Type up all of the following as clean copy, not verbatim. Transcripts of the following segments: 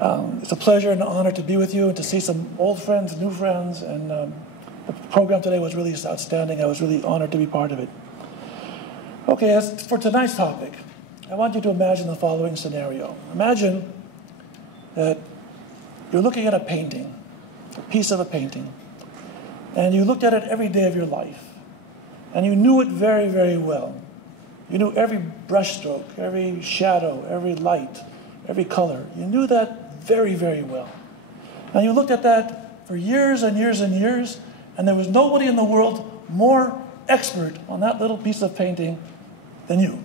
It's a pleasure and an honor to be with you and to see some old friends, new friends, and the program today was really outstanding. I was really honored to be part of it. Okay, as for tonight's topic, I want you to imagine the following scenario. Imagine that you're looking at a painting, a piece of a painting, and you looked at it every day of your life, and you knew it very, very well. You knew every brushstroke, every shadow, every light, every color. You knew that very, very well. And you looked at that for years and years and years, and there was nobody in the world more expert on that little piece of painting than you.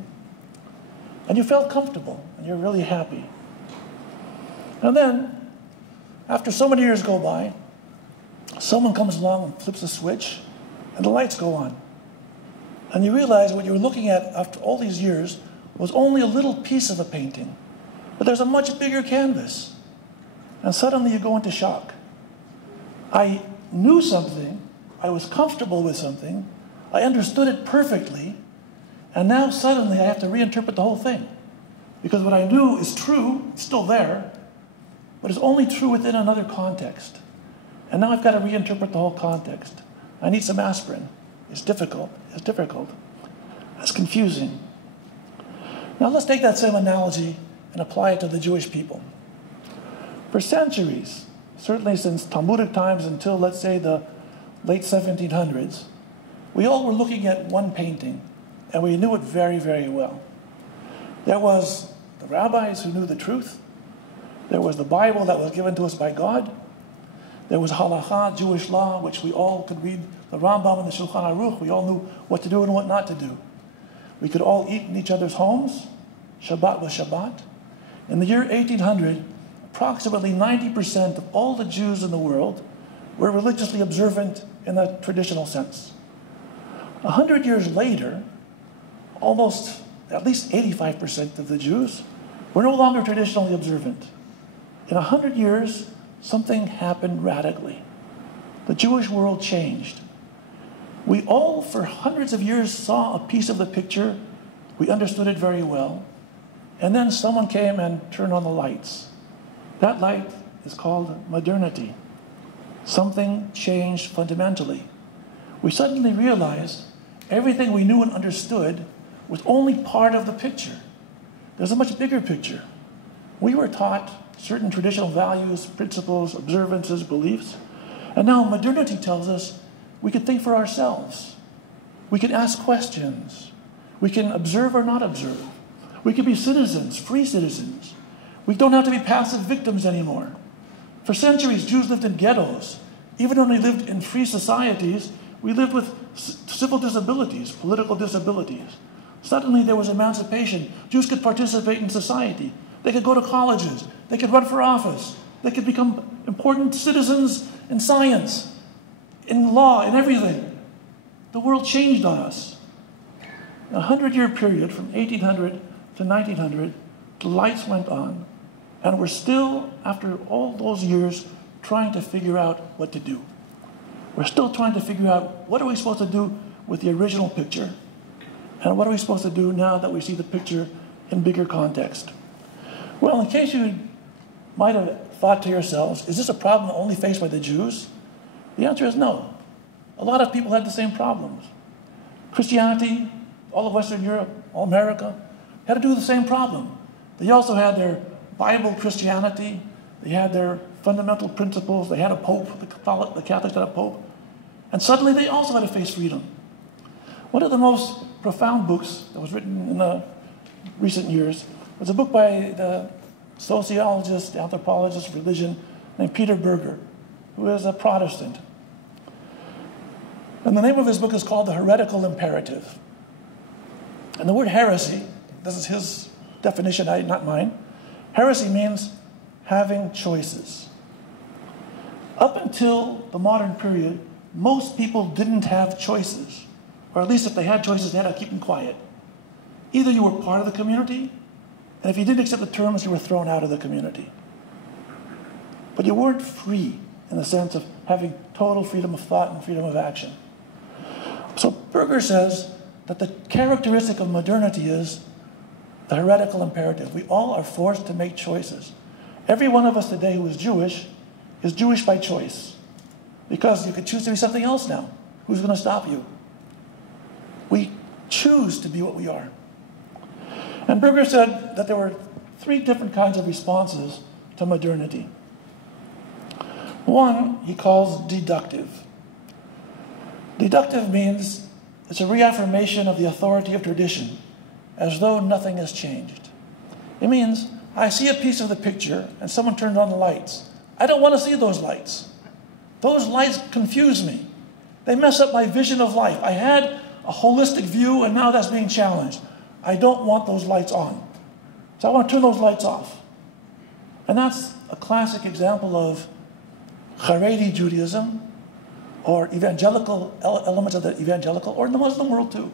And you felt comfortable, and you're really happy. And then, after so many years go by, someone comes along and flips a switch, and the lights go on. And you realize what you were looking at after all these years was only a little piece of a painting. But there's a much bigger canvas. And suddenly you go into shock. I knew something, I was comfortable with something, I understood it perfectly, and now suddenly I have to reinterpret the whole thing. Because what I knew is true, it's still there, but it's only true within another context. And now I've got to reinterpret the whole context. I need some aspirin. It's difficult. It's confusing. Now let's take that same analogy and apply it to the Jewish people. For centuries, certainly since Talmudic times until, let's say, the late 1700s, we all were looking at one painting, and we knew it very, very well. There was the rabbis who knew the truth. There was the Bible that was given to us by God. There was halakha, Jewish law, which we all could read, the Rambam and the Shulchan Aruch. We all knew what to do and what not to do. We could all eat in each other's homes. Shabbat was Shabbat. In the year 1800, approximately 90% of all the Jews in the world were religiously observant in the traditional sense. 100 years later, almost at least 85% of the Jews were no longer traditionally observant. In 100 years, something happened radically. The Jewish world changed. We all, for hundreds of years, saw a piece of the picture. We understood it very well. And then someone came and turned on the lights. That light is called modernity. Something changed fundamentally. We suddenly realized everything we knew and understood was only part of the picture. There's a much bigger picture. We were taught certain traditional values, principles, observances, beliefs. And now modernity tells us we can think for ourselves. We can ask questions. We can observe or not observe. We can be citizens, free citizens. We don't have to be passive victims anymore. For centuries, Jews lived in ghettos. Even when we lived in free societies, we lived with civil disabilities, political disabilities. Suddenly there was emancipation. Jews could participate in society. They could go to colleges. They could run for office. They could become important citizens in science, in law, in everything. The world changed on us. In a 100-year period from 1800 to 1900, the lights went on, and we're still, after all those years, trying to figure out what to do. We're still trying to figure out what are we supposed to do with the original picture, and what are we supposed to do now that we see the picture in bigger context. Well, in case you might have thought to yourselves, is this a problem only faced by the Jews? The answer is no. A lot of people had the same problems. Christianity, all of Western Europe, all America, had to do with the same problem. They also had their Bible Christianity. They had their fundamental principles. They had a pope. The Catholics had a pope. And suddenly they also had to face freedom. One of the most profound books that was written in the recent years was a book by the sociologist, anthropologist of religion named Peter Berger, who is a Protestant. And the name of his book is called The Heretical Imperative. And the word heresy, this is his definition, not mine. Heresy means having choices. Up until the modern period, most people didn't have choices. Or at least if they had choices, they had to keep them quiet. Either you were part of the community, and if you didn't accept the terms, you were thrown out of the community. But you weren't free in the sense of having total freedom of thought and freedom of action. So Berger says that the characteristic of modernity is the heretical imperative. We all are forced to make choices. Every one of us today who is Jewish by choice. Because you could choose to be something else now. Who's going to stop you? We choose to be what we are. And Berger said that there were 3 different kinds of responses to modernity. One, he calls deductive. Deductive means it's a reaffirmation of the authority of tradition, as though nothing has changed. It means I see a piece of the picture and someone turned on the lights. I don't want to see those lights. Those lights confuse me. They mess up my vision of life. I had a holistic view and now that's being challenged. I don't want those lights on. So I want to turn those lights off. And that's a classic example of Haredi Judaism, or evangelical elements of the evangelical, or in the Muslim world too.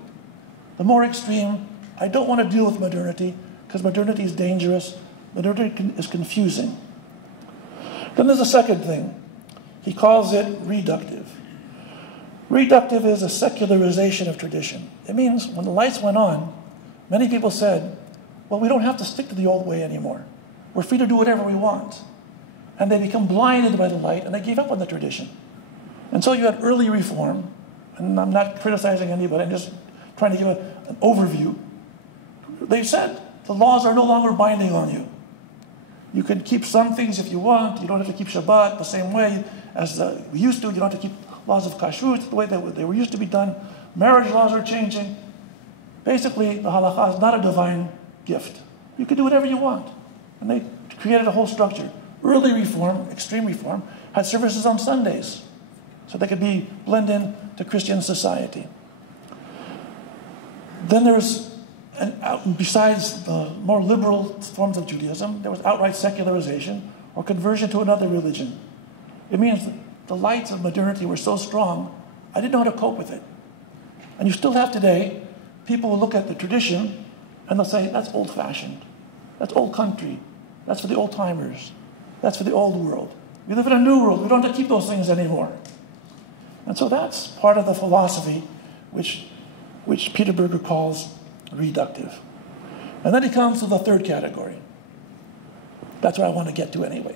The more extreme, I don't want to deal with modernity because modernity is dangerous. Modernity is confusing. Then there's a second thing. He calls it reductive. Reductive is a secularization of tradition. It means when the lights went on, many people said, well, we don't have to stick to the old way anymore. We're free to do whatever we want. And they become blinded by the light and they gave up on the tradition. And so you had early reform, and I'm not criticizing anybody, I'm just trying to give an overview. They said the laws are no longer binding on you. You can keep some things if you want. You don't have to keep Shabbat the same way as we used to. You don't have to keep laws of kashrut the way they were used to be done. Marriage laws are changing. Basically, the halakha is not a divine gift. You can do whatever you want. And they created a whole structure. Early reform, extreme reform, had services on Sundays so they could blend in to Christian society. Then there was, besides the more liberal forms of Judaism, there was outright secularization or conversion to another religion. It means that the lights of modernity were so strong, I didn't know how to cope with it. And you still have today, people will look at the tradition and they'll say, that's old-fashioned. That's old country. That's for the old-timers. That's for the old world. We live in a new world. We don't have to keep those things anymore. And so that's part of the philosophy which Peter Berger calls reductive. And then he comes to the third category. That's what I want to get to anyway.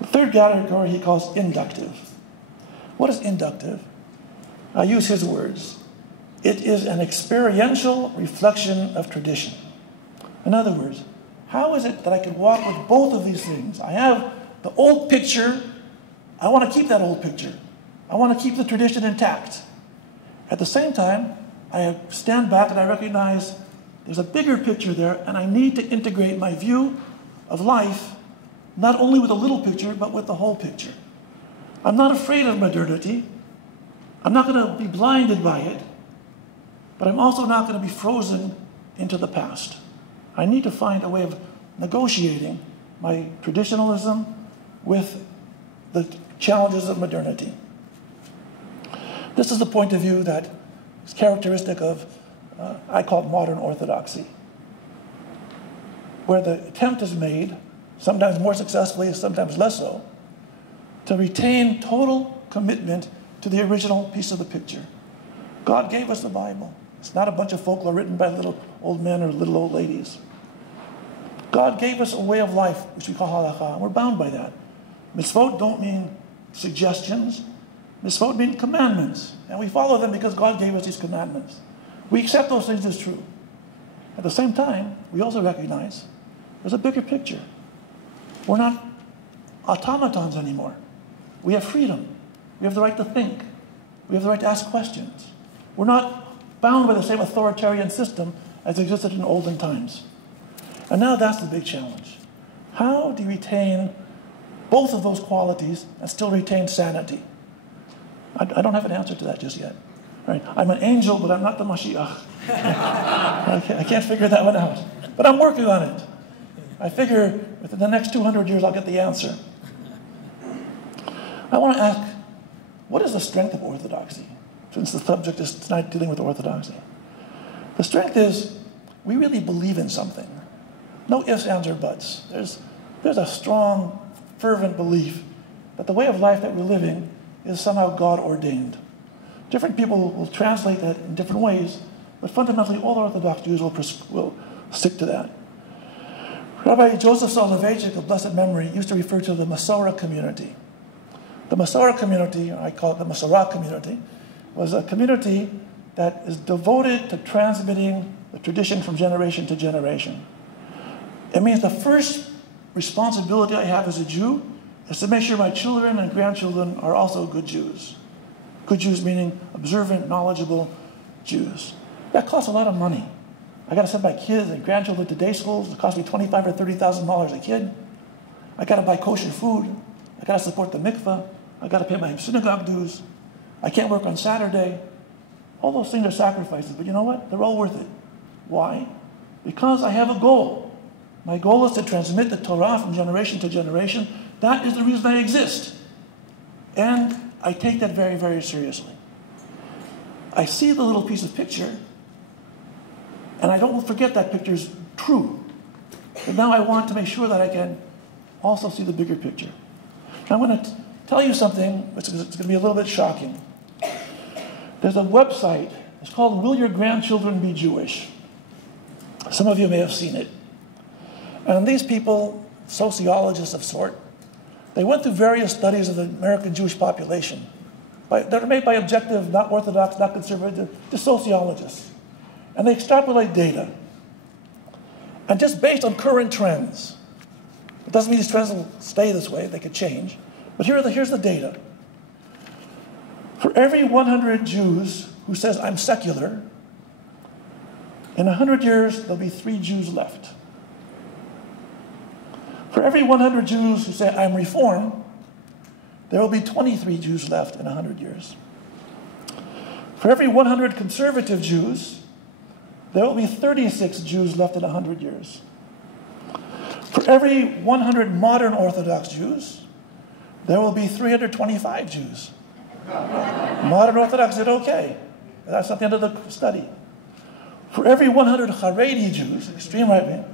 The third category he calls inductive. What is inductive? I use his words. It is an experiential reflection of tradition. In other words, how is it that I can walk with both of these things? I have the old picture. I want to keep that old picture. I want to keep the tradition intact. At the same time, I stand back and I recognize there's a bigger picture there, and I need to integrate my view of life not only with a little picture, but with the whole picture. I'm not afraid of modernity. I'm not going to be blinded by it, but I'm also not going to be frozen into the past. I need to find a way of negotiating my traditionalism with the challenges of modernity. This is the point of view that is characteristic of, I call it modern orthodoxy, where the attempt is made, sometimes more successfully, sometimes less so, to retain total commitment to the original piece of the picture. God gave us the Bible. It's not a bunch of folklore written by little old men or little old ladies. God gave us a way of life, which we call halakha, and we're bound by that. Mitzvot don't mean suggestions. Mitzvot mean commandments, and we follow them because God gave us these commandments. We accept those things as true. At the same time, we also recognize there's a bigger picture. We're not automatons anymore. We have freedom. We have the right to think. We have the right to ask questions. We're not bound by the same authoritarian system as existed in olden times. And now that's the big challenge. How do you retain both of those qualities and still retain sanity? I don't have an answer to that just yet. Right? I'm an angel, but I'm not the Mashiach. I can't figure that one out. But I'm working on it. I figure within the next 200 years I'll get the answer. I want to ask, what is the strength of orthodoxy? Since the subject is tonight dealing with orthodoxy. The strength is we really believe in something. No ifs, ands, or buts. There's a strong, fervent belief that the way of life that we're living is somehow God ordained. Different people will translate that in different ways, but fundamentally all Orthodox Jews will stick to that. Rabbi Joseph Soloveitchik, of blessed memory, used to refer to the Masorah community. The Masorah community, I call it the Masorah community, was a community that is devoted to transmitting the tradition from generation to generation. It means the first responsibility I have as a Jew is to make sure my children and grandchildren are also good Jews. Good Jews meaning observant, knowledgeable Jews. That costs a lot of money. I got to send my kids and grandchildren to day schools. It costs me $25,000 or $30,000 a kid. I got to buy kosher food. I got to support the mikveh. I got to pay my synagogue dues. I can't work on Saturday. All those things are sacrifices, but you know what? They're all worth it. Why? Because I have a goal. My goal is to transmit the Torah from generation to generation. That is the reason I exist. And I take that very, very seriously. I see the little piece of picture, and I don't forget that picture is true. But now I want to make sure that I can also see the bigger picture. Now I'm going to tell you something which is going to be a little bit shocking. There's a website, it's called Will Your Grandchildren Be Jewish? Some of you may have seen it. And these people, sociologists of sort, they went through various studies of the American Jewish population. They're made by objective, not orthodox, not conservative, just sociologists. And they extrapolate data. And just based on current trends, it doesn't mean these trends will stay this way, they could change. But here's the data. For every 100 Jews who says, I'm secular, in 100 years, there'll be 3 Jews left. For every 100 Jews who say, I'm Reform, there will be 23 Jews left in 100 years. For every 100 conservative Jews, there will be 36 Jews left in 100 years. For every 100 modern Orthodox Jews, there will be 325 Jews. Modern Orthodox did okay. That's at the end of the study. For every 100 Haredi Jews, extreme right wing,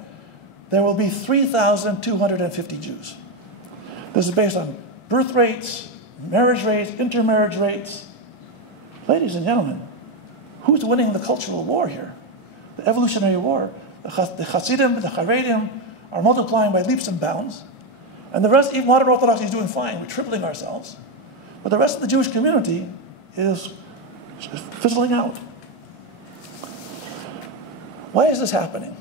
there will be 3,250 Jews. This is based on birth rates, marriage rates, intermarriage rates. Ladies and gentlemen, who's winning the cultural war here? The evolutionary war. The Hasidim, the Haredim are multiplying by leaps and bounds. And the rest, even modern Orthodoxy is doing fine. We're tripling ourselves. But the rest of the Jewish community is fizzling out. Why is this happening?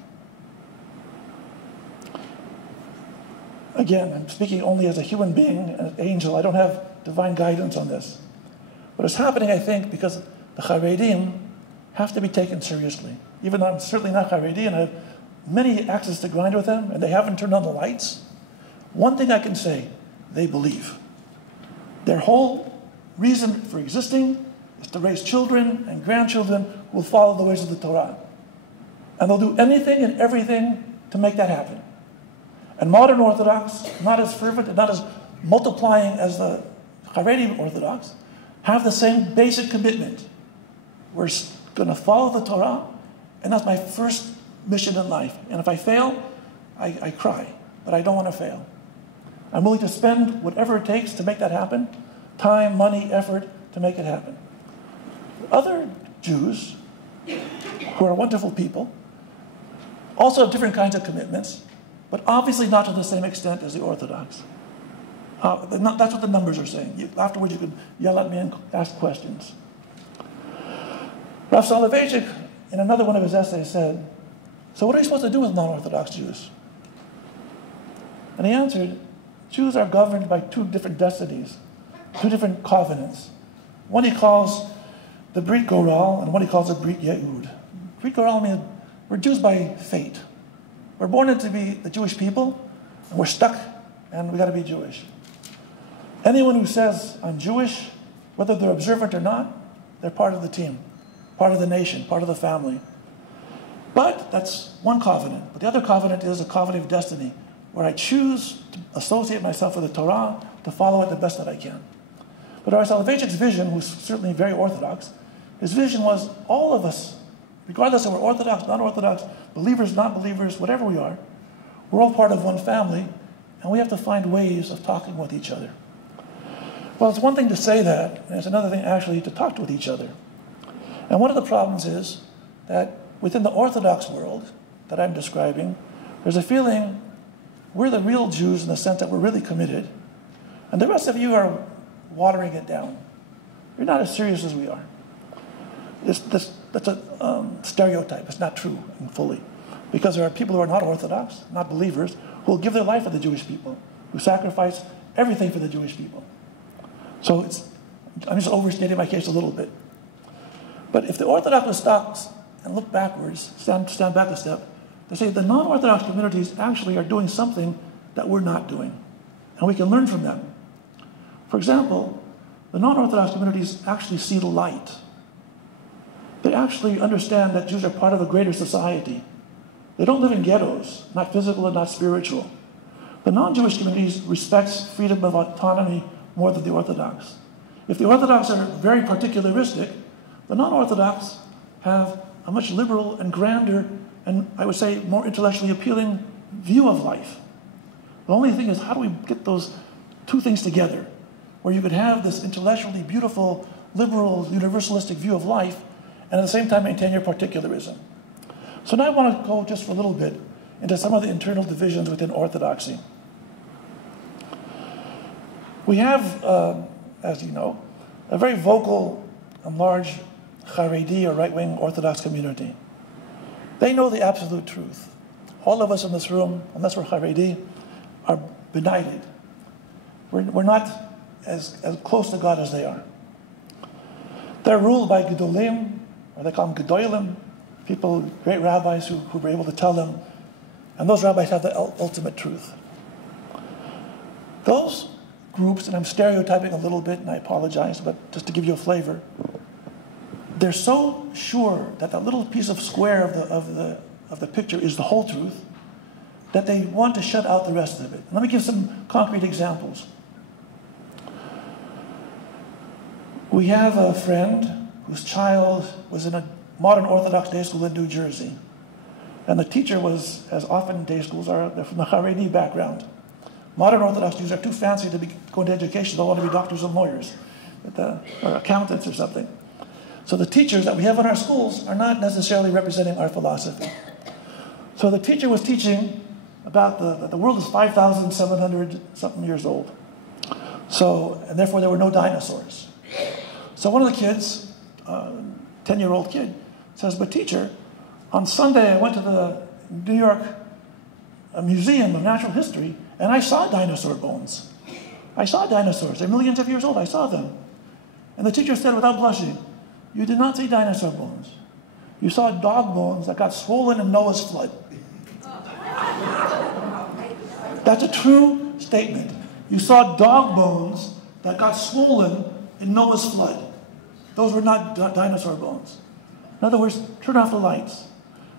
Again, I'm speaking only as a human being, an angel. I don't have divine guidance on this. But it's happening, I think, because the Haredim have to be taken seriously. Even though I'm certainly not Haredi, and I have many axes to grind with them, and they haven't turned on the lights. One thing I can say, they believe. Their whole reason for existing is to raise children and grandchildren who will follow the ways of the Torah. And they'll do anything and everything to make that happen. And modern Orthodox, not as fervent and not as multiplying as the Haredi Orthodox, have the same basic commitment. We're going to follow the Torah, and that's my first mission in life. And if I fail, I cry, but I don't want to fail. I'm willing to spend whatever it takes to make that happen, time, money, effort to make it happen. Other Jews, who are wonderful people, also have different kinds of commitments, but obviously not to the same extent as the Orthodox. That's what the numbers are saying. Afterwards, you can yell at me and ask questions. Rav Soloveitchik, in another one of his essays, said, so what are you supposed to do with non-Orthodox Jews? And he answered, Jews are governed by 2 different destinies, 2 different covenants. One he calls the Brit Goral, and one he calls the Brit Yehud. Brit Goral means we're Jews by fate. We're born into be the Jewish people, and we're stuck, and we got to be Jewish. Anyone who says, I'm Jewish, whether they're observant or not, they're part of the team, part of the nation, part of the family. But that's one covenant. But the other covenant is a covenant of destiny, where I choose to associate myself with the Torah, to follow it the best that I can. But Rabbi Soloveitchik's vision, who's certainly very orthodox, his vision was all of us, regardless of we're Orthodox, non-Orthodox, believers, non-believers, whatever we are, we're all part of one family, and we have to find ways of talking with each other. Well, it's one thing to say that, and it's another thing actually to talk with each other. And one of the problems is that within the Orthodox world that I'm describing, there's a feeling we're the real Jews in the sense that we're really committed, and the rest of you are watering it down. You're not as serious as we are. That's a stereotype. It's not true and fully. Because there are people who are not Orthodox, not believers, who will give their life for the Jewish people, who sacrifice everything for the Jewish people. So I'm just overstating my case a little bit. But if the Orthodox would stop and look backwards, stand back a step, they say the non-Orthodox communities actually are doing something that we're not doing. And we can learn from them. For example, the non-Orthodox communities actually see the light. They actually understand that Jews are part of a greater society. They don't live in ghettos, not physical and not spiritual. The non-Jewish communities respect freedom of autonomy more than the Orthodox. If the Orthodox are very particularistic, the non-Orthodox have a much liberal and grander and, I would say, more intellectually appealing view of life. The only thing is, how do we get those two things together, where you could have this intellectually beautiful, liberal, universalistic view of life, and at the same time maintain your particularism? So now I want to go just for a little bit into some of the internal divisions within Orthodoxy. We have, as you know, a very vocal and large Haredi or right-wing Orthodox community. They know the absolute truth. All of us in this room, unless we're Haredi, are benighted. We're not as close to God as they are. They're ruled by Gedolim, or they call them Gedolim, people, great rabbis who were able to tell them, and those rabbis have the ultimate truth. Those groups, and I'm stereotyping a little bit, and I apologize, but just to give you a flavor, they're so sure that that little piece of square of the picture is the whole truth that they want to shut out the rest of it. And let me give some concrete examples. We have a friend whose child was in a modern Orthodox day school in New Jersey. And the teacher was, as often day schools are, they're from the Haredi background. Modern Orthodox Jews are too fancy to go into education. They want to be doctors and lawyers, or accountants or something. So the teachers that we have in our schools are not necessarily representing our philosophy. So the teacher was teaching about the world is 5,700 something years old. So, and therefore there were no dinosaurs. So one of the kids, 10-year-old kid, says, but teacher, on Sunday I went to the New York Museum of Natural History and I saw dinosaur bones. I saw dinosaurs. They're millions of years old. I saw them. And the teacher said without blushing, you did not see dinosaur bones. You saw dog bones that got swollen in Noah's flood. That's a true statement. You saw dog bones that got swollen in Noah's flood. Those were not dinosaur bones. In other words, turn off the lights.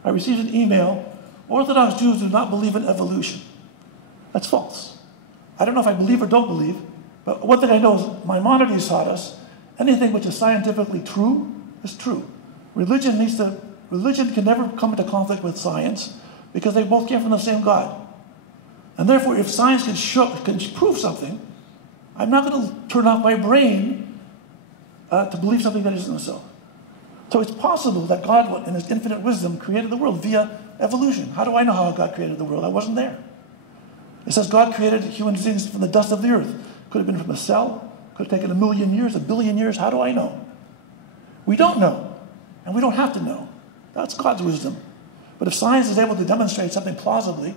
I received an email, Orthodox Jews do not believe in evolution. That's false. I don't know if I believe or don't believe, but one thing I know is Maimonides taught us, anything which is scientifically true is true. Religion can never come into conflict with science because they both came from the same God. And therefore, if science can prove something, I'm not going to turn off my brain to believe something that isn't so. So it's possible that God, in his infinite wisdom, created the world via evolution. How do I know how God created the world? I wasn't there. It says God created human beings from the dust of the earth. Could have been from a cell. Could have taken 1 million years, 1 billion years. How do I know? We don't know. And we don't have to know. That's God's wisdom. But if science is able to demonstrate something plausibly,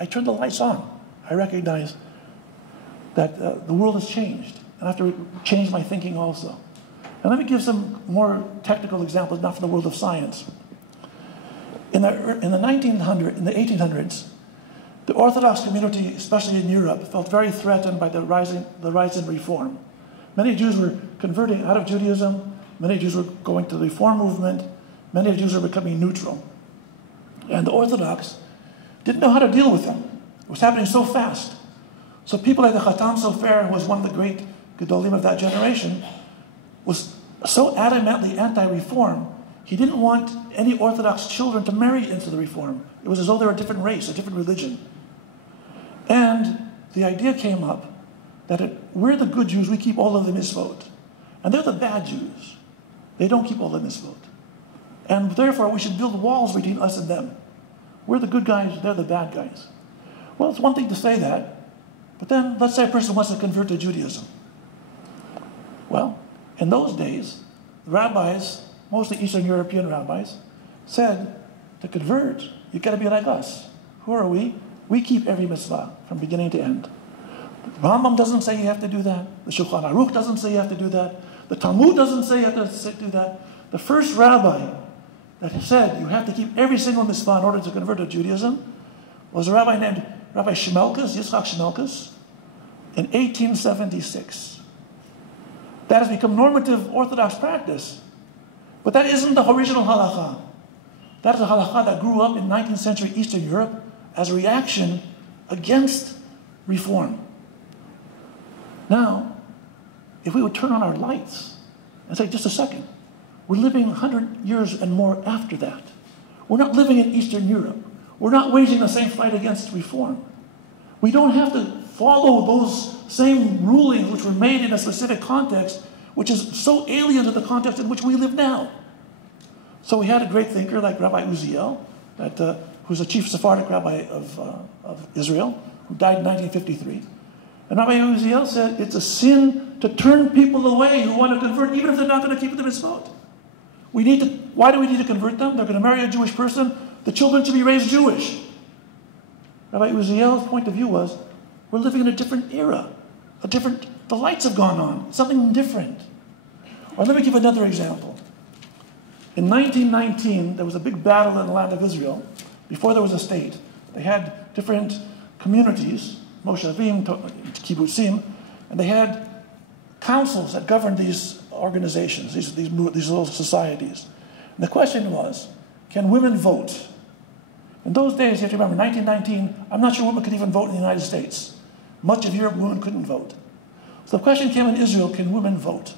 I turn the lights on. I recognize that the world has changed. And I have to change my thinking also. And let me give some more technical examples, not from the world of science. In the 1800s, the Orthodox community, especially in Europe, felt very threatened by the rise in Reform. Many Jews were converting out of Judaism. Many Jews were going to the Reform movement. Many Jews were becoming neutral. And the Orthodox didn't know how to deal with them. It was happening so fast. So people like the Chatam Sofer, who was one of the great Gedolim of that generation, was so adamantly anti-Reform, he didn't want any Orthodox children to marry into the Reform. It was as though they were a different race, a different religion. And the idea came up that we're the good Jews, we keep all of the mitzvot. And they're the bad Jews. They don't keep all the mitzvot. And therefore, we should build walls between us and them. We're the good guys, they're the bad guys. Well, it's one thing to say that, but then let's say a person wants to convert to Judaism. Well, in those days, rabbis, mostly Eastern European rabbis, said to convert, you've got to be like us. Who are we? We keep every mitzvah from beginning to end. The Rambam doesn't say you have to do that. The Shulchan Aruch doesn't say you have to do that. The Talmud doesn't say you have to do that. The first rabbi that said you have to keep every single mitzvah in order to convert to Judaism was a rabbi named Rabbi Shmelkus, Yitzchak Shmelkus, in 1876. That has become normative Orthodox practice. But that isn't the original halakha. That is a halakha that grew up in 19th century Eastern Europe as a reaction against reform. Now, if we would turn on our lights and say, just a second, we're living 100 years and more after that. We're not living in Eastern Europe. We're not waging the same fight against reform. We don't have to follow those same rulings which were made in a specific context, which is so alien to the context in which we live now. So we had a great thinker like Rabbi Uziel, who's the chief Sephardic rabbi of Israel, who died in 1953. And Rabbi Uziel said, it's a sin to turn people away who want to convert, even if they're not going to keep the mitzvot. Why do we need to convert them? They're going to marry a Jewish person. The children should be raised Jewish. Rabbi Uziel's point of view was, we're living in a different era. The lights have gone on. Something different. Or let me give another example. In 1919, there was a big battle in the land of Israel. Before there was a state, they had different communities, moshavim, kibbutzim, and they had councils that governed these organizations, these little societies. And the question was, can women vote? In those days, you have to remember, 1919, I'm not sure women could even vote in the United States. Much of Europe, women couldn't vote. So the question came in Israel, can women vote?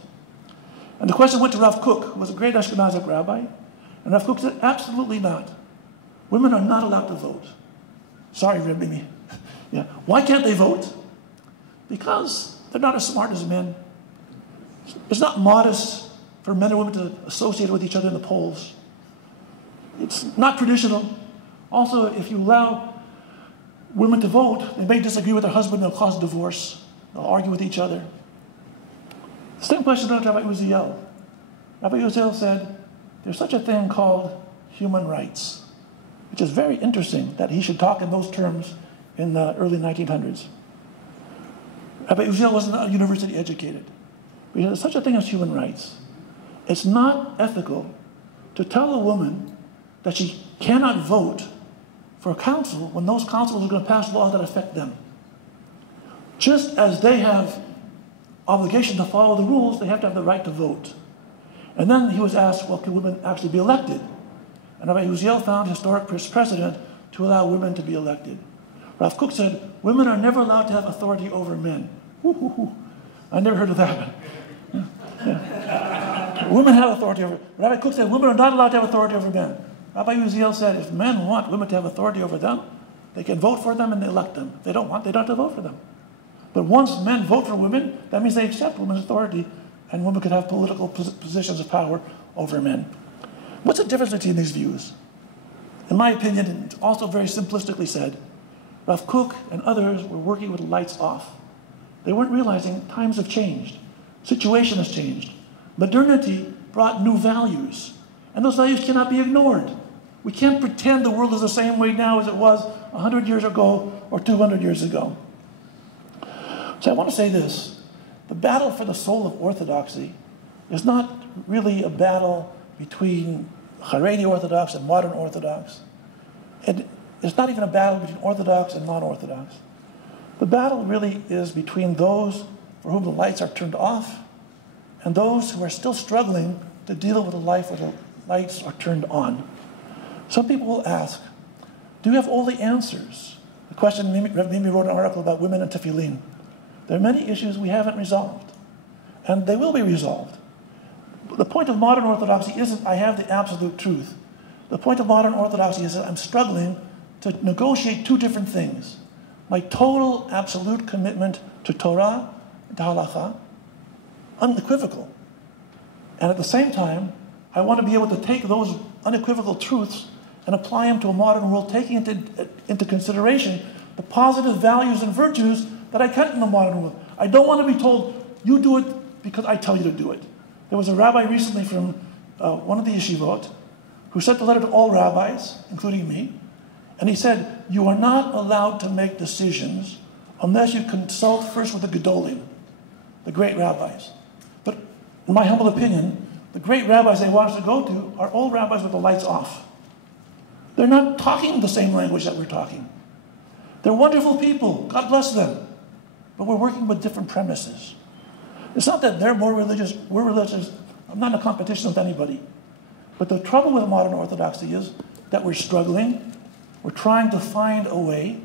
And the question went to Rav Kook, who was a great Ashkenazic rabbi. And Rav Kook said, absolutely not. Women are not allowed to vote. Sorry, Rabbi. Yeah. Why can't they vote? Because they're not as smart as men. It's not modest for men and women to associate with each other in the polls. It's not traditional. Also, if you allow women to vote, they may disagree with their husband, they'll cause divorce. They'll argue with each other. The same question about Rabbi Uziel. Rabbi Uziel said, there's such a thing called human rights, which is very interesting that he should talk in those terms in the early 1900s. Rabbi Uziel wasn't university educated. But there's such a thing as human rights. It's not ethical to tell a woman that she cannot vote for a council when those councils are going to pass laws that affect them. Just as they have obligation to follow the rules, they have to have the right to vote. And then he was asked, well, can women actually be elected? And Rabbi Uziel found historic precedent to allow women to be elected. Rav Kook said, women are never allowed to have authority over men. I never heard of that. Yeah. Women have authority over. Rabbi Kook said, women are not allowed to have authority over men. Rabbi Uziel said, if men want women to have authority over them, they can vote for them and they elect them. If they don't want, they don't have to vote for them. But once men vote for women, that means they accept women's authority, and women could have political positions of power over men. What's the difference between these views? In my opinion, and also very simplistically said, Rav Kook and others were working with the lights off. They weren't realizing times have changed. Situation has changed. Modernity brought new values, and those values cannot be ignored. We can't pretend the world is the same way now as it was 100 years ago or 200 years ago. So I want to say this. The battle for the soul of orthodoxy is not really a battle between Haredi Orthodox and modern Orthodox. It's not even a battle between Orthodox and non-Orthodox. The battle really is between those for whom the lights are turned off and those who are still struggling to deal with a life where the lights are turned on. Some people will ask, do you have all the answers? The question, Mimi wrote an article about women and tefillin. There are many issues we haven't resolved, and they will be resolved. The point of modern Orthodoxy isn't I have the absolute truth. The point of modern Orthodoxy is that I'm struggling to negotiate two different things. My total absolute commitment to Torah and to halakha, unequivocal. And at the same time, I want to be able to take those unequivocal truths and apply them to a modern world, taking into consideration the positive values and virtues that I can't in the modern world. I don't want to be told, you do it because I tell you to do it. There was a rabbi recently from one of the yeshivot who sent a letter to all rabbis, including me, and he said, you are not allowed to make decisions unless you consult first with the gedolim, the great rabbis. But in my humble opinion, the great rabbis they want us to go to are all rabbis with the lights off. They're not talking the same language that we're talking. They're wonderful people, God bless them, but we're working with different premises. It's not that they're more religious, we're religious. I'm not in a competition with anybody. But the trouble with modern Orthodoxy is that we're struggling, we're trying to find a way,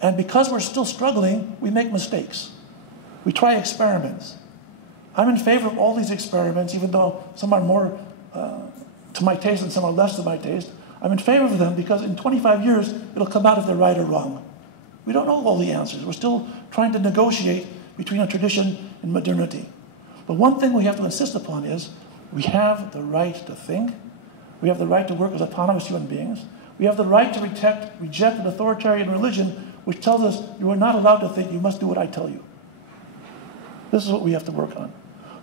and because we're still struggling, we make mistakes. We try experiments. I'm in favor of all these experiments, even though some are more to my taste and some are less to my taste. I'm in favor of them because in 25 years, it'll come out if they're right or wrong. We don't know all the answers. We're still trying to negotiate between a tradition and modernity. But one thing we have to insist upon is we have the right to think. We have the right to work as autonomous human beings. We have the right to reject an authoritarian religion which tells us you are not allowed to think, you must do what I tell you. This is what we have to work on.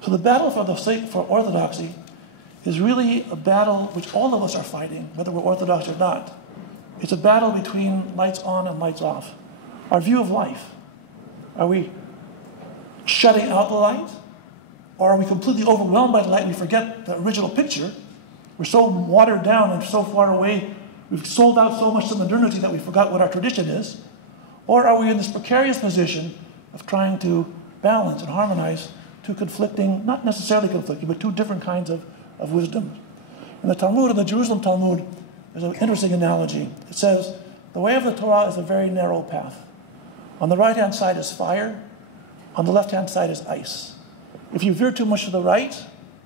So the battle for orthodoxy is really a battle which all of us are fighting, whether we're Orthodox or not. It's a battle between lights on and lights off. Our view of life. Are we shutting out the light? Or are we completely overwhelmed by the light and we forget the original picture? We're so watered down and so far away, we've sold out so much to modernity that we forgot what our tradition is. Or are we in this precarious position of trying to balance and harmonize two conflicting, not necessarily conflicting, but two different kinds of wisdom? In the Talmud, in the Jerusalem Talmud, there's an interesting analogy. It says, the way of the Torah is a very narrow path. On the right-hand side is fire. On the left-hand side is ice. If you veer too much to the right,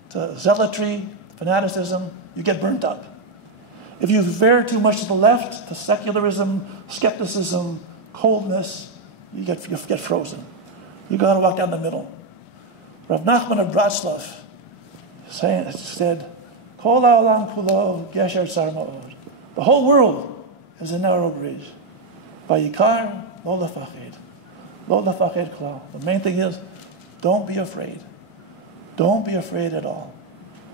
to zealotry, fanaticism, you get burnt up. If you veer too much to the left, to secularism, skepticism, coldness, you get frozen. You got to walk down the middle. Rav Nachman of Bratslav said, Kol ha'olam kulo gesher tzar ma'od. The whole world is a narrow bridge. Vayikar lo lefached. Lo lefached klal. The main thing is, don't be afraid. Don't be afraid at all.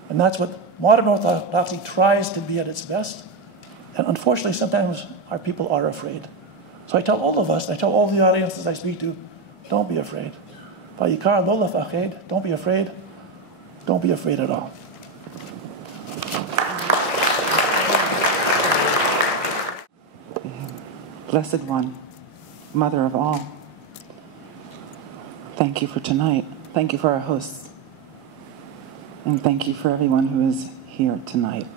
And that's what modern Orthodoxy tries to be at its best. And unfortunately, sometimes our people are afraid. So I tell all of us, I tell all the audiences I speak to, don't be afraid. Vayikar lo lefached. Don't be afraid. Don't be afraid at all. Blessed One, Mother of all, thank you for tonight. Thank you for our hosts. And thank you for everyone who is here tonight.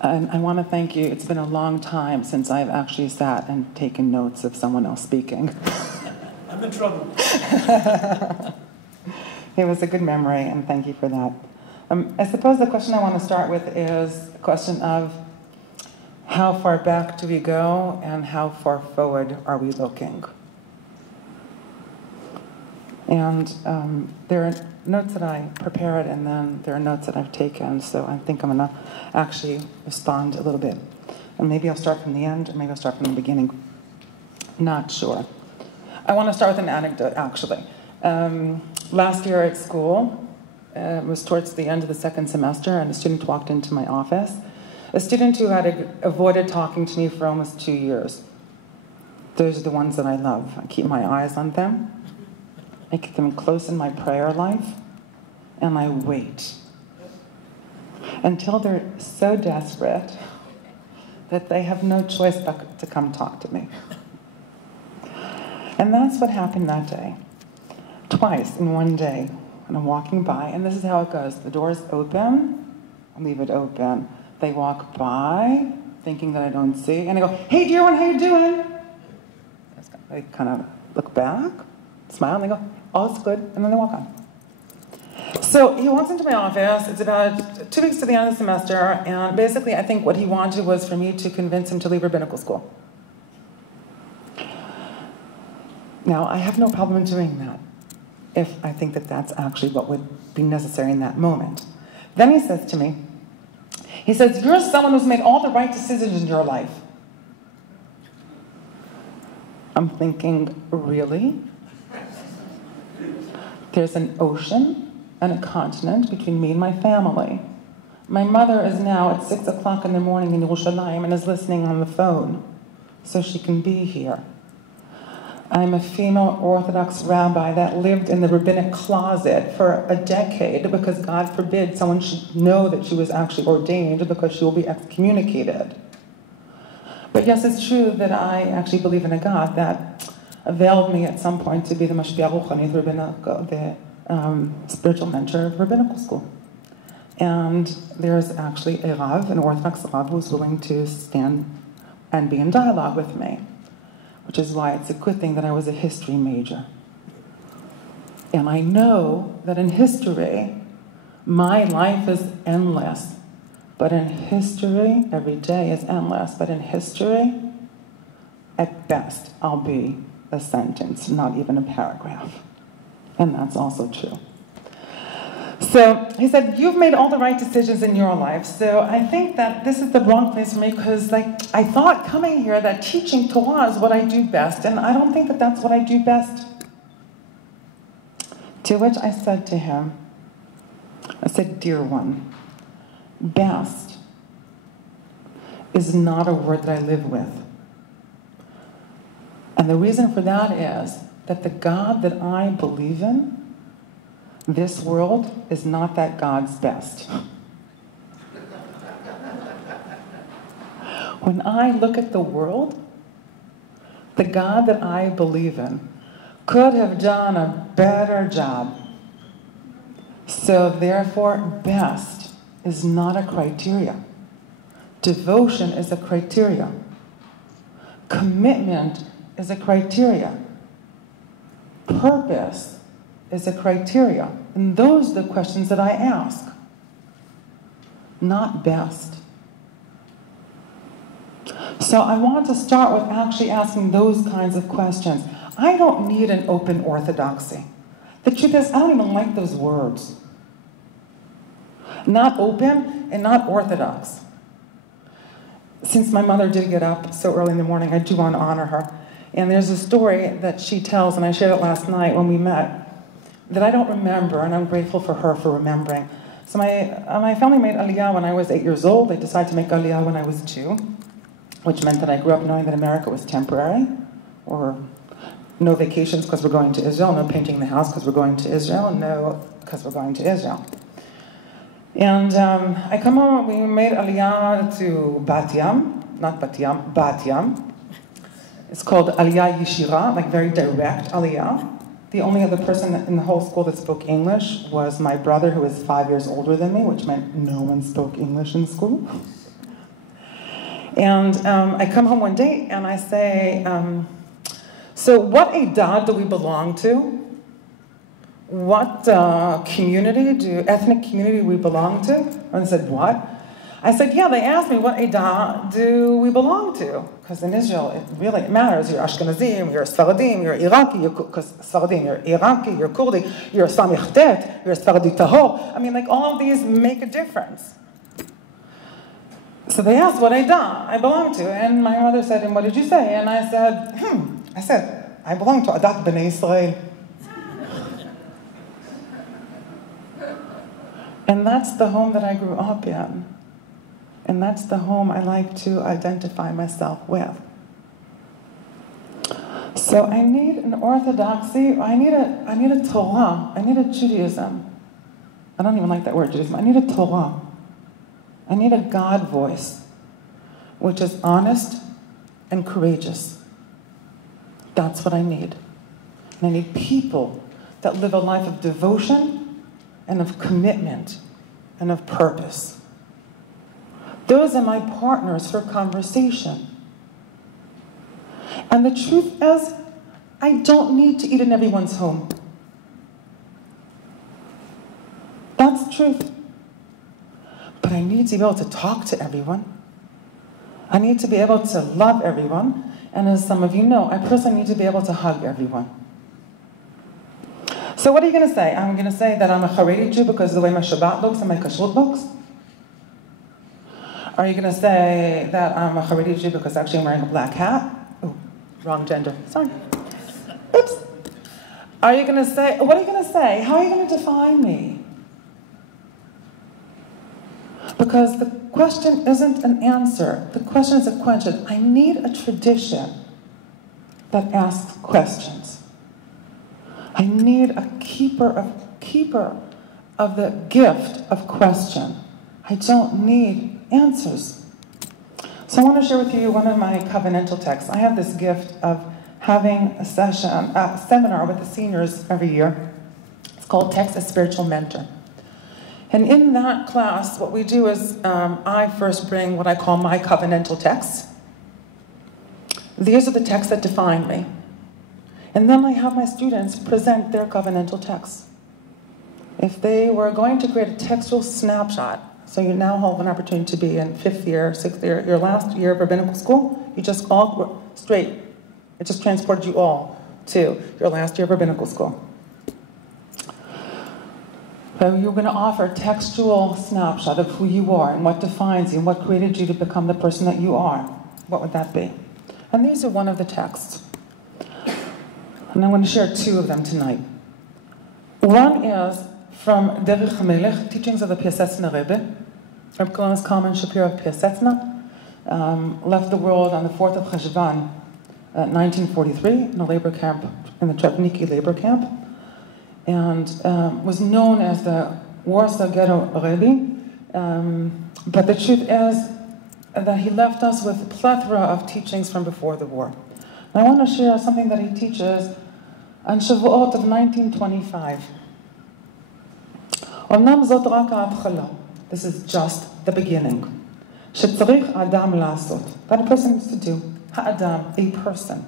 And I want to thank you. It's been a long time since I've actually sat and taken notes of someone else speaking. I'm in trouble. It was a good memory, and thank you for that. I suppose the question I want to start with is a question of how far back do we go and how far forward are we looking? And there are notes that I prepared, and then there are notes that I've taken, so I think I'm going to actually respond a little bit. And maybe I'll start from the end, or maybe I'll start from the beginning. Not sure. I want to start with an anecdote, actually. Last year at school, it was towards the end of the second semester, and a student walked into my office. A student who had avoided talking to me for almost 2 years. Those are the ones that I love. I keep my eyes on them. I keep them close in my prayer life. And I wait until they're so desperate that they have no choice but to come talk to me. And that's what happened that day. Twice in one day. And I'm walking by, and this is how it goes. The door's open. I leave it open. They walk by, thinking that I don't see, and I go, "Hey, dear one, how you doing?" They kind of look back, smile, and they go, "All's good," and then they walk on. So he walks into my office. It's about 2 weeks to the end of the semester, and basically I think what he wanted was for me to convince him to leave rabbinical school. Now, I have no problem in doing that, if I think that that's actually what would be necessary in that moment. Then he says to me, he says, "You're someone who's made all the right decisions in your life." I'm thinking, really? There's an ocean and a continent between me and my family. My mother is now at 6 o'clock in the morning in Yerushalayim and is listening on the phone so she can be here. I'm a female Orthodox rabbi that lived in the rabbinic closet for a decade because God forbid someone should know that she was actually ordained because she will be excommunicated. But yes, it's true that I actually believe in a God that availed me at some point to be the Mashpia Ruchanit, the spiritual mentor of rabbinical school. And there's actually a Rav, an Orthodox Rav, who's willing to stand and be in dialogue with me, which is why it's a good thing that I was a history major. And I know that in history, my life is endless. But in history, every day is endless. But in history, at best, I'll be a sentence, not even a paragraph. And that's also true. So he said, you've made all the right decisions in your life. So I think that this is the wrong place for me because I thought coming here that teaching Torah is what I do best. And I don't think that that's what I do best. To which I said to him, I said, dear one, best is not a word that I live with. And the reason for that is that the God that I believe in, this world is not that God's best. When I look at the world, the God that I believe in could have done a better job. So therefore, best is not a criteria. Devotion is a criteria. Commitment is a criteria. Purpose is a criteria. And those are the questions that I ask. Not best. So I want to start with actually asking those kinds of questions. I don't need an open orthodoxy. The truth is, I don't even like those words. Not open and not orthodox. Since my mother did get up so early in the morning, I do want to honor her. And there's a story that she tells, and I shared it last night when we met, that I don't remember, and I'm grateful for her for remembering. So my family made Aliyah when I was 8 years old. They decided to make Aliyah when I was 2, which meant that I grew up knowing that America was temporary, or no vacations because we're going to Israel, no painting the house because we're going to Israel, no because we're going to Israel. And I come home, we made Aliyah to Bat Yam, not Bat Yam, Bat Yam. It's called Aliyah Yeshira, like very direct Aliyah. The only other person in the whole school that spoke English was my brother, who was 5 years older than me, which meant no one spoke English in school. And I come home one day and I say, so what Edah do we belong to? What ethnic community we belong to? And they said, what? I said, yeah, they asked me what Edah do we belong to? Because in Israel, it really matters. You're Ashkenazim, you're Sfaradim, you're Iraqi, because Sfaradim, you're Iraqi, you're Kurdi, you're Samich Tet, you're Sfaradi Tahor. I mean, like, all of these make a difference. So they asked what Edah I belong to. And my mother said, and what did you say? And I said, I belong to Adat B'nai Israel. And that's the home that I grew up in. And that's the home I like to identify myself with. So I need an orthodoxy, I need a Torah, I need a Judaism. I don't even like that word, Judaism. I need a Torah. I need a God voice, which is honest and courageous. That's what I need. And I need people that live a life of devotion and of commitment and of purpose. Those are my partners for conversation. And the truth is, I don't need to eat in everyone's home. That's the truth. But I need to be able to talk to everyone. I need to be able to love everyone. And as some of you know, I personally need to be able to hug everyone. So what are you going to say? I'm going to say that I'm a Haredi Jew because of the way my Shabbat looks and my Kashrut looks? Are you going to say that I'm a Haredi Jew because actually I'm wearing a black hat? Ooh, Wrong gender. Sorry. Oops. Are you going to say, what are you going to say? How are you going to define me? Because the question isn't an answer. The question is a question. I need a tradition that asks questions. I need a keeper of the gift of question. I don't need answers. So I want to share with you one of my covenantal texts. I have this gift of having a seminar with the seniors every year. It's called Text as Spiritual Mentor. And in that class, what we do is I first bring what I call my covenantal texts. These are the texts that define me. And then I have my students present their covenantal texts. If they were going to create a textual snapshot, so you now have an opportunity to be in 5th year, 6th year, your last year of rabbinical school, you just all straight. It just transported you all to your last year of rabbinical school. So you're going to offer a textual snapshot of who you are and what defines you and what created you to become the person that you are. What would that be? And these are one of the texts. And I want to share 2 of them tonight. One is from Derech HaMelech, Teachings of the Piasetzner Rebbe. Reb Kalman Shapiro of Piasetzner left the world on the 4th of Cheshvan, 1943, in a labor camp, in the Travniki labor camp, and was known as the Warsaw Ghetto Rebbe. But the truth is that he left us with a plethora of teachings from before the war. And I want to share something that he teaches on Shavuot of 1925. This is just the beginning. שצריך אדם לעשות. That a person needs to do. האדם, a person.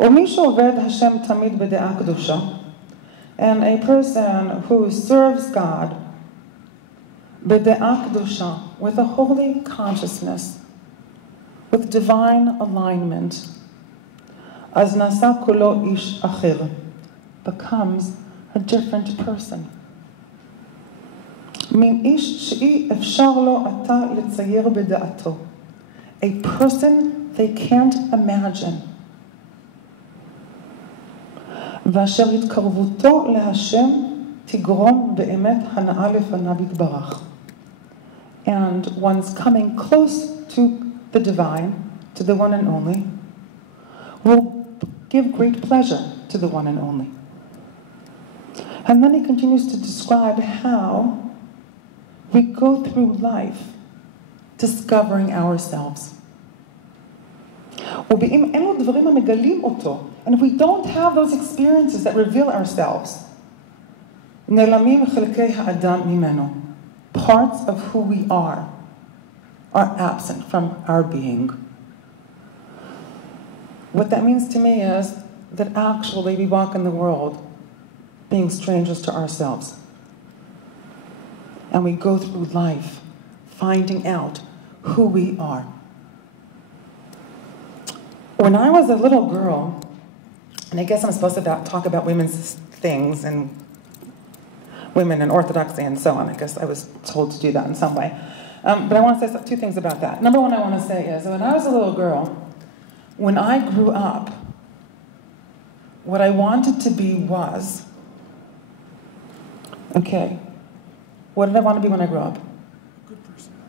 ומי שעובד השם תמיד בדעה קדושה, and a person who serves God בדעה קדושה, with a holy consciousness, with divine alignment, אז נעשה כולו איש אחר, becomes a different person. מין איש שאי אפשר לו עתה לצייר בדעתו. A person they can't imagine. ואשר התקרבותו להשם תגרום באמת הנאה לפניו יתברך. And one's coming close to the divine, to the one and only, will give great pleasure to the one and only. And then he continues to describe how we go through life discovering ourselves. And if we don't have those experiences that reveal ourselves, parts of who we are absent from our being. What that means to me is that actually we walk in the world being strangers to ourselves. And we go through life finding out who we are. When I was a little girl, and I guess I'm supposed to talk about women's things and women and orthodoxy and so on. I guess I was told to do that in some way. But I want to say 2 things about that. Number one I want to say is, when I was a little girl, when I grew up, what I wanted to be was, what did I want to be when I grew up?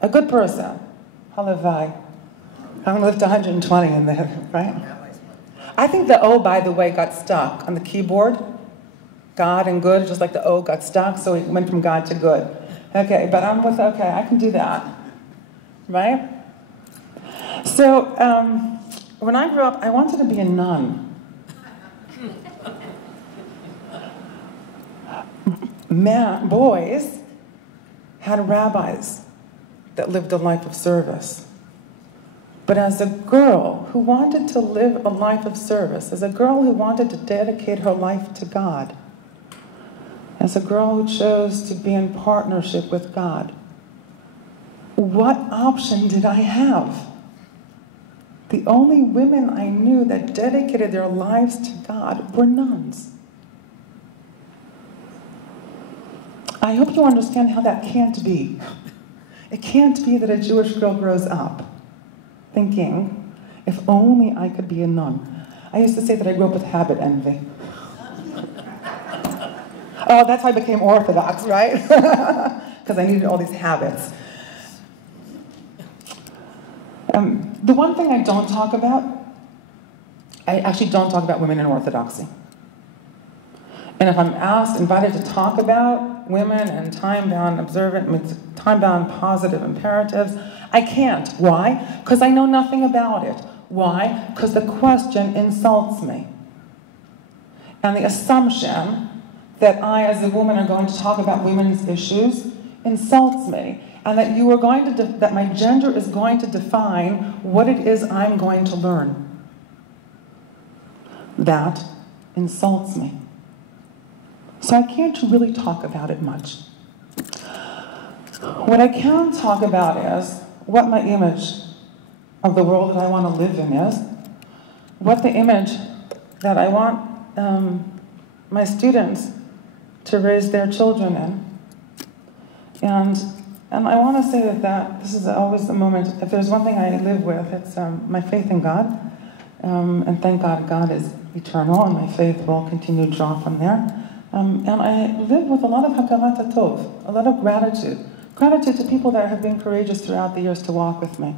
A good person. Halavai. I'm lived 120 in there, right? I think the O, by the way, got stuck on the keyboard. God and good, just like the O got stuck, so it went from God to good. Okay, but I can do that. Right? So, when I grew up, I wanted to be a nun. Boys had rabbis that lived a life of service. But as a girl who wanted to live a life of service, as a girl who wanted to dedicate her life to God, as a girl who chose to be in partnership with God, what option did I have? The only women I knew that dedicated their lives to God were nuns. I hope you understand how that can't be. It can't be that a Jewish girl grows up thinking If only I could be a nun. I used to say that I grew up with habit envy. Oh, that's how I became Orthodox, right? Because I needed all these habits. The one thing I don't talk about, I actually don't talk about women in Orthodoxy. And if I'm invited to talk about women and time-bound observant, time-bound positive imperatives, I can't. Why? Because I know nothing about it. Why? Because the question insults me. And the assumption that I, as a woman, are going to talk about women's issues insults me. And that you are going to, that my gender is going to define what it is I'm going to learn. That insults me. So I can't really talk about it much. What I can talk about is what my image of the world that I want to live in is, what the image that I want my students to raise their children in. And I want to say that this is always the moment, if there's one thing I live with, it's my faith in God. And thank God, God is eternal, and my faith will continue to draw from there. And I live with a lot of hakarat tov, a lot of gratitude. Gratitude to people that have been courageous throughout the years to walk with me.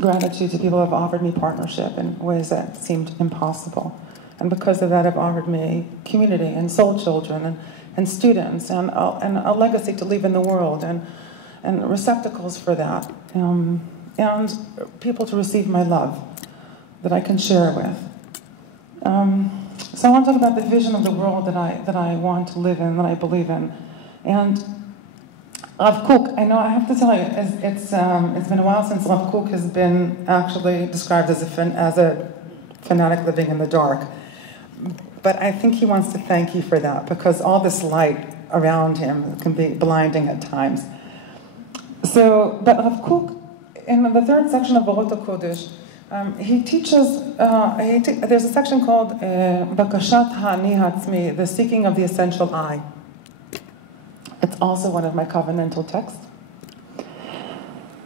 Gratitude to people who have offered me partnership in ways that seemed impossible. And because of that, have offered me community and soul children and students and a legacy to leave in the world and receptacles for that. And people to receive my love that I can share with. So I want to talk about the vision of the world that I want to live in, that I believe in. And Rav Kook, I know I have to tell you, it's been a while since Rav Kook has been actually described as a fanatic living in the dark. But I think he wants to thank you for that, because all this light around him can be blinding at times. So, but Rav Kook, in the third section of Orot HaKodesh, he teaches, there's a section called Bakashat Ha'ani Ha'atzmi, the seeking of the essential I. It's also one of my covenantal texts.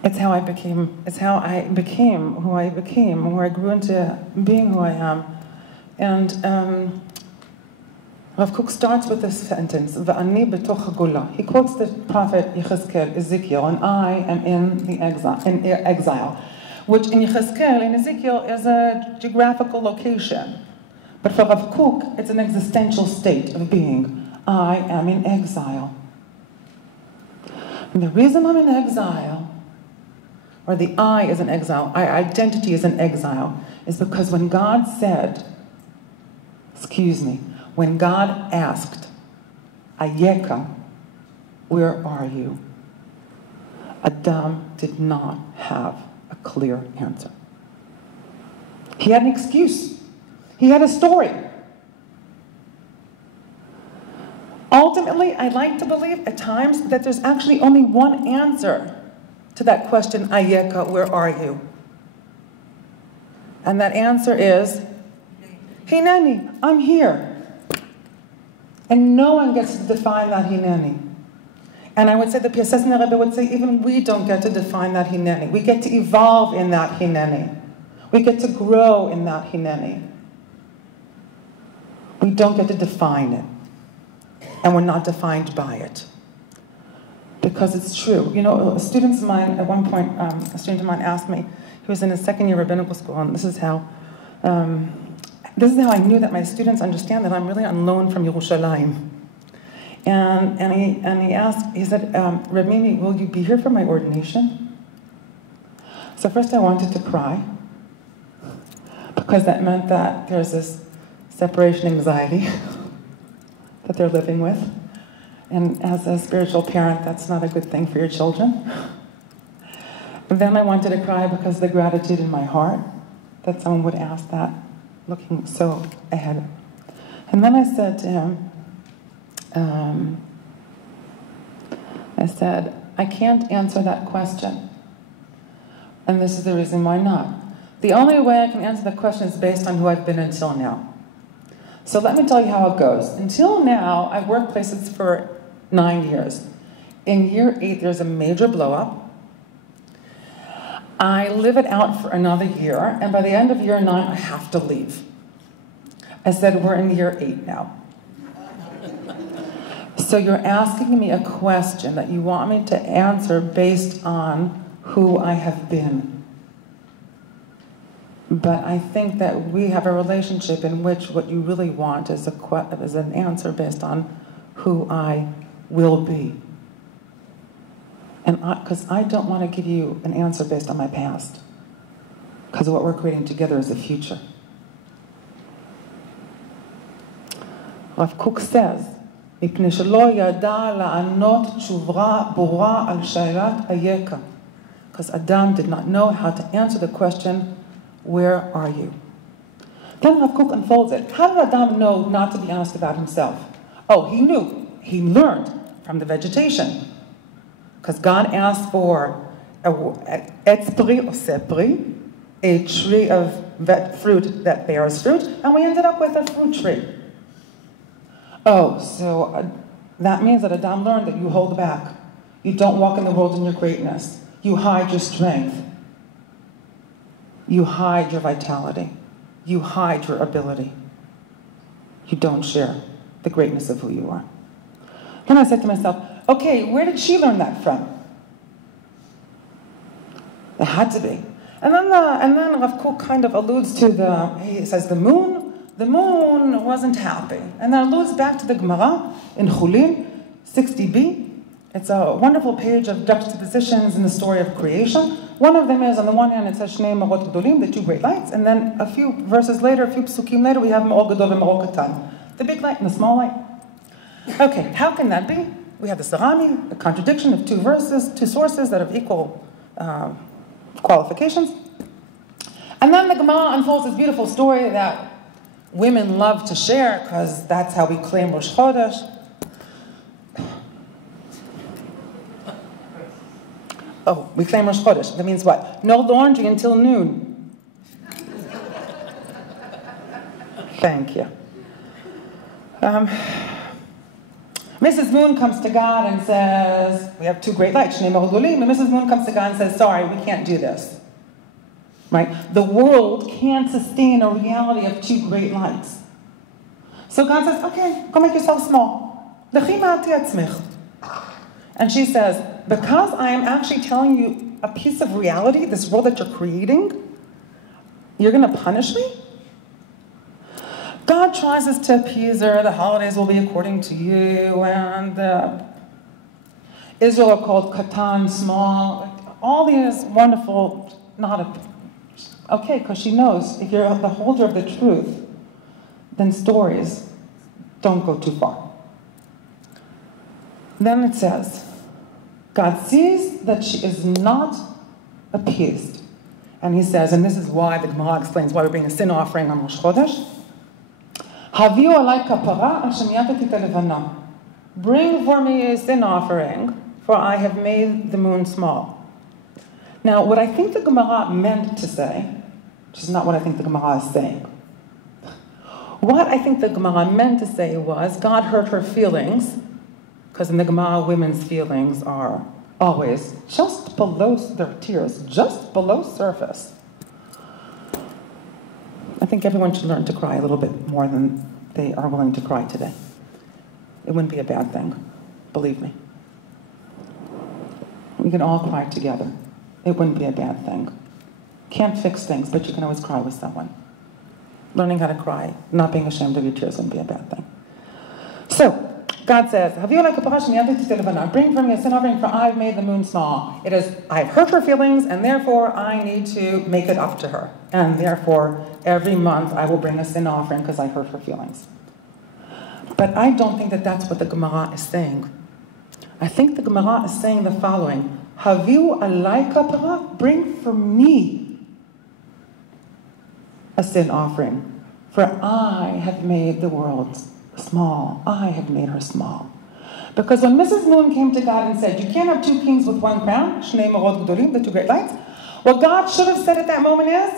It's how I became who I became, where I grew into being who I am. And Rav Kook starts with this sentence, V'ani b'toch ha'gula. He quotes the prophet Ezekiel, and I am in exile, which in Yechezkel, in Ezekiel, is a geographical location. But for Rav Kook, it's an existential state of being. I am in exile. And the reason I'm in exile, or the I is in exile, our identity is in exile, is because when God said, when God asked, Ayeka, where are you? Adam did not have a clear answer. He had an excuse. He had a story. Ultimately, I like to believe at times that there's actually only one answer to that question, Ayeka, where are you? And that answer is, Hineni, I'm here. And no one gets to define that Hineni. And I would say, the Piaseczny Rebbe would say, even we don't get to define that Hineni. We get to evolve in that Hineni. We get to grow in that Hineni. We don't get to define it. And we're not defined by it. Because it's true. You know, students of mine, at one point, a student of mine asked me, he was in his second year rabbinical school, and this is how I knew that my students understand that I'm really on loan from Yerushalayim. And he asked, he said, Reb Mimi, will you be here for my ordination? So first I wanted to cry, because that meant that there's this separation anxiety that they're living with. And as a spiritual parent, that's not a good thing for your children. And then I wanted to cry because of the gratitude in my heart that someone would ask that, looking so ahead. And then I said to him, I can't answer that question. And this is the reason why not. The only way I can answer that question is based on who I've been until now. So let me tell you how it goes. Until now, I've worked places for 9 years. In year 8, there's a major blow-up. I live it out for another year, and by the end of year 9, I have to leave. I said, we're in year 8 now. So you're asking me a question that you want me to answer based on who I have been. But I think that we have a relationship in which what you really want is an answer based on who I will be. And because I don't want to give you an answer based on my past. Because what we're creating together is the future. Rav Kook says, מפני שלא ידע לענות תשובה ברורה על שאלת היקה. Because Adam did not know how to answer the question, where are you? Then Rav Kook unfolds it. How did Adam know not to be honest about himself? Oh, he knew. He learned from the vegetation. Because God asked for etz pri or sepri, a tree of fruit that bears fruit, and we ended up with a fruit tree. Oh, so that means that Adam learned that you hold back. You don't walk in the world in your greatness. You hide your strength. You hide your vitality. You hide your ability. You don't share the greatness of who you are. Then I said to myself, okay, where did she learn that from? It had to be. And then Rav Kook kind of alludes to he says the moon wasn't happy. And then alludes back to the Gemara in Chulin, 60b. It's a wonderful page of juxtapositions in the story of creation. One of them is, on the one hand, it says Shnei Marot Gdolim, the 2 great lights, and then a few verses later, a few psukim later, we have Marot Gadol and Marot Katan, the big light and the small light. Okay, how can that be? We have the Sarami, the contradiction of 2 verses, 2 sources that have equal qualifications. And then the Gemara unfolds this beautiful story that women love to share because that's how we claim Rosh Chodesh. Oh, we claim Rosh Chodesh. That means what? No laundry until noon. Thank you. Mrs. Moon comes to God and says, we have 2 great lights, Shnei Marot Gdolim, and Mrs. Moon comes to God and says, sorry, we can't do this. Right? The world can't sustain a reality of 2 great lights. So God says, okay, go make yourself small. And she says, because I am actually telling you a piece of reality, this world that you're creating, you're going to punish me? God tries us to appease her. The holidays will be according to you. And Israel are called Katan, small. All these wonderful, okay, because she knows if you're the holder of the truth, then stories don't go too far. Then it says, God sees that she is not appeased. And he says, and this is why the Gemara explains why we bring a sin offering on Rosh Chodesh. Haviu alai kapara al shemiyatati televana. Bring for me a sin offering, for I have made the moon small. Now, what I think the Gemara meant to say, which is not what I think the Gemara is saying. What I think the Gemara meant to say was, God hurt her feelings, because in the Gemara, women's feelings are always just below their tears, just below surface. I think everyone should learn to cry a little bit more than they are willing to cry today. It wouldn't be a bad thing, believe me. We can all cry together. It wouldn't be a bad thing. Can't fix things, but you can always cry with someone. Learning how to cry, not being ashamed of your tears wouldn't be a bad thing. So, God says, bring for me a sin offering, for I've made the moon small. It is, I've hurt her feelings, and therefore I need to make it up to her. And therefore, every month I will bring a sin offering because I hurt her feelings. But I don't think that that's what the Gemara is saying. I think the Gemara is saying the following. Haviu alai kapara, bring for me a sin offering, for I have made the world small. I have made her small. Because when Mrs. Moon came to God and said, you can't have 2 kings with 1 crown, Shnei Marot Gdolim, the 2 great lights, what God should have said at that moment is,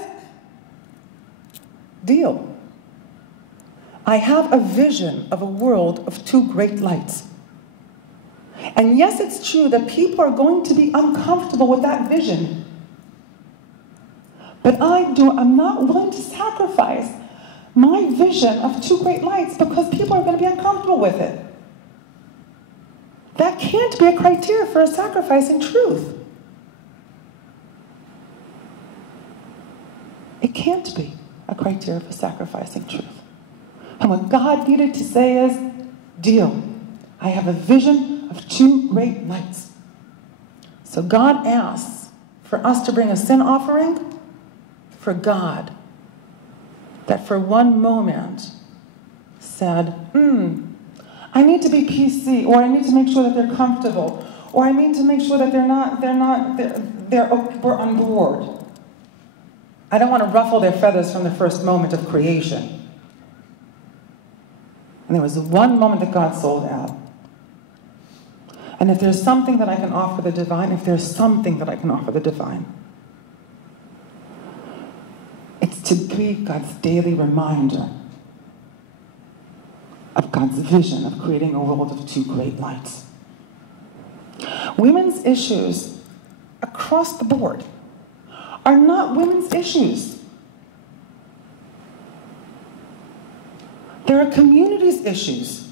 deal. I have a vision of a world of 2 great lights. And yes, it's true that people are going to be uncomfortable with that vision. But I'm not willing to sacrifice my vision of two great lights because people are going to be uncomfortable with it. That can't be a criteria for a sacrifice in truth. It can't be a criteria for sacrificing truth. And what God needed to say is, deal. I have a vision of two great lights. So God asks for us to bring a sin offering for God that for one moment said, I need to be PC, or I need to make sure that they're comfortable, or I need to make sure that we're on board. I don't want to ruffle their feathers from the first moment of creation. And there was one moment that God sold out. And if there's something that I can offer the divine, it's to be God's daily reminder of God's vision of creating a world of two great lights. Women's issues across the board are not women's issues. There are communities' issues.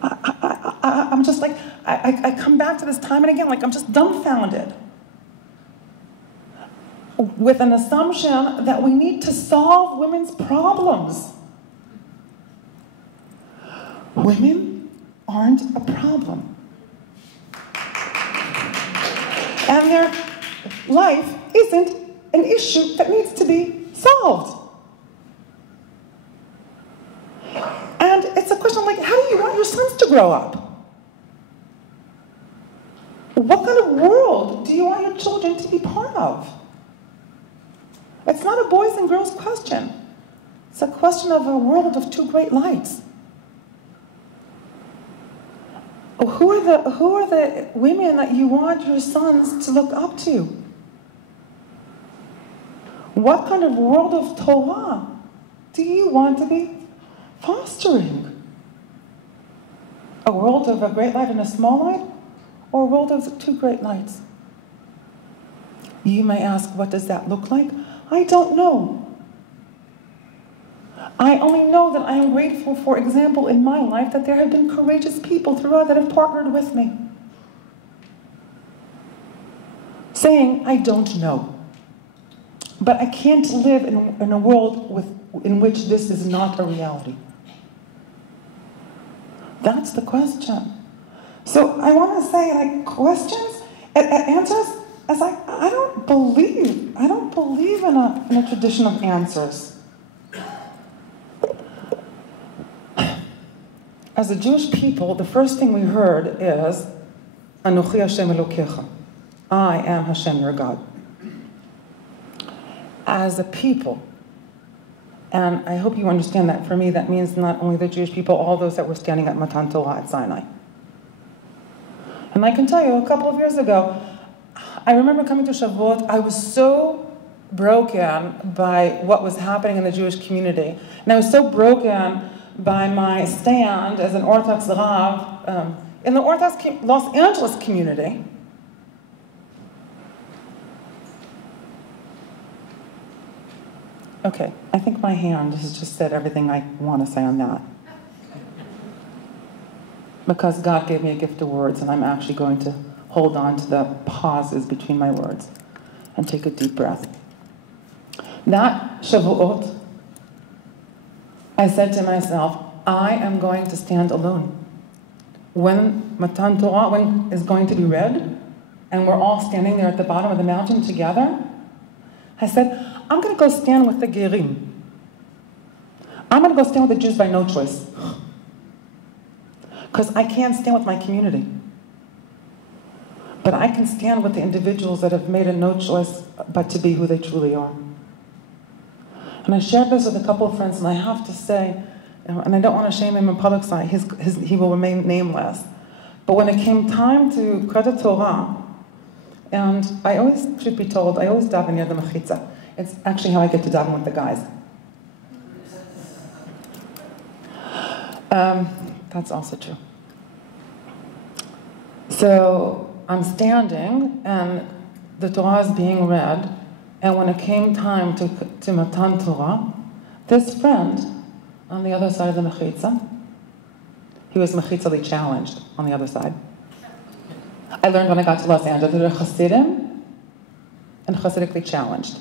I'm just like, I come back to this time and again, like I'm just dumbfounded with an assumption that we need to solve women's problems. Women aren't a problem. And their life isn't an issue that needs to be solved. And it's a question of like, how do you want your sons to grow up? What kind of world do you want your children to be part of? It's not a boys and girls question. It's a question of a world of two great lights. Who are the women that you want your sons to look up to? What kind of world of Torah do you want to be fostering? A world of a great light and a small light? Or a world of two great lights? You may ask, what does that look like? I don't know. I only know that I am grateful, for example, in my life, that there have been courageous people throughout that have partnered with me, saying, I don't know. But I can't live in a world in which this is not a reality. That's the question. So I want to say, like, questions, answers, as I don't believe in a tradition of answers. As a Jewish people, the first thing we heard is, Anochi Hashem Elokecha. I am Hashem, your God. As a people, and I hope you understand that for me, that means not only the Jewish people, all those that were standing at Matan Torah at Sinai. And I can tell you, a couple of years ago, I remember coming to Shavuot, I was so broken by what was happening in the Jewish community. And I was so broken by my stand as an Orthodox Rav in the Orthodox Los Angeles community. Okay, I think my hand has just said everything I want to say on that. Because God gave me a gift of words, and I'm actually going to hold on to the pauses between my words and take a deep breath. That Shavuot, I said to myself, I am going to stand alone. When Matan Torah is going to be read, and we're all standing there at the bottom of the mountain together, I said, I'm going to go stand with the Gerim. I'm going to go stand with the Jews by no choice. Because I can't stand with my community. But I can stand with the individuals that have made a no choice but to be who they truly are. And I shared this with a couple of friends, and I have to say, and I don't want to shame him in public sight, he will remain nameless. But when it came time to credit Torah, and I always, truth be told, I always daven near the mechitza. It's actually how I get to daven with the guys. That's also true. So I'm standing, and the Torah is being read, and when it came time to Matan Torah, this friend on the other side of the Mechitza, he was mechitzali challenged on the other side. I learned when I got to Los Angeles that they're Hasidim and Hasidically challenged.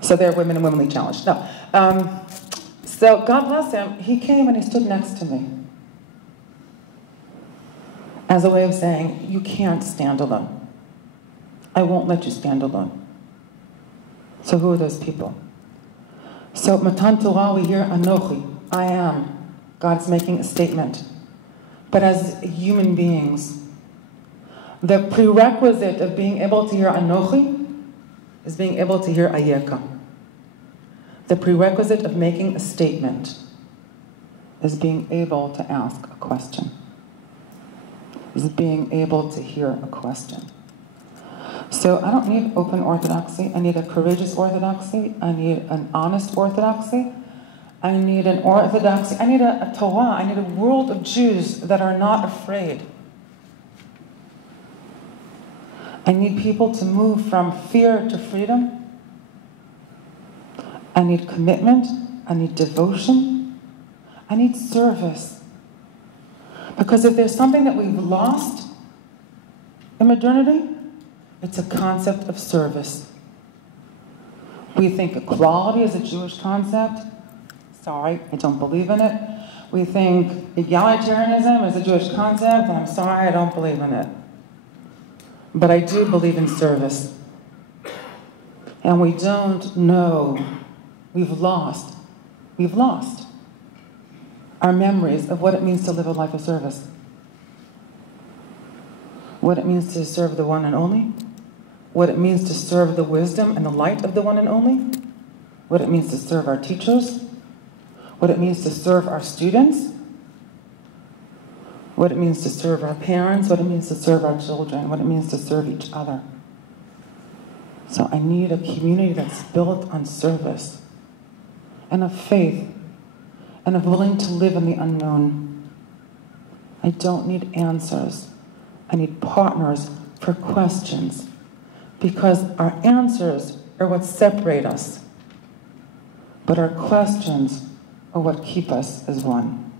So they're women and womanly challenged. No. So God bless him, he came and he stood next to me as a way of saying, you can't stand alone. I won't let you stand alone. So who are those people? So Matan Torah, we hear Anochi, I am. God's making a statement. But as human beings, the prerequisite of being able to hear Anochi is being able to hear Ayeka. The prerequisite of making a statement is being able to ask a question, is being able to hear a question. So I don't need open orthodoxy. I need a courageous orthodoxy. I need an honest orthodoxy. I need an orthodoxy. I need a Torah. I need a world of Jews that are not afraid. I need people to move from fear to freedom. I need commitment. I need devotion. I need service. Because if there's something that we've lost in modernity, it's a concept of service. We think equality is a Jewish concept. Sorry, I don't believe in it. We think egalitarianism is a Jewish concept. I'm sorry, I don't believe in it. But I do believe in service. And we don't know. We've lost our memories of what it means to live a life of service. What it means to serve the one and only. What it means to serve the wisdom and the light of the one and only. What it means to serve our teachers. What it means to serve our students. What it means to serve our parents. What it means to serve our children. What it means to serve each other. So I need a community that's built on service and of faith and of willing to live in the unknown. I don't need answers. I need partners for questions, because our answers are what separate us, but our questions are what keep us as one.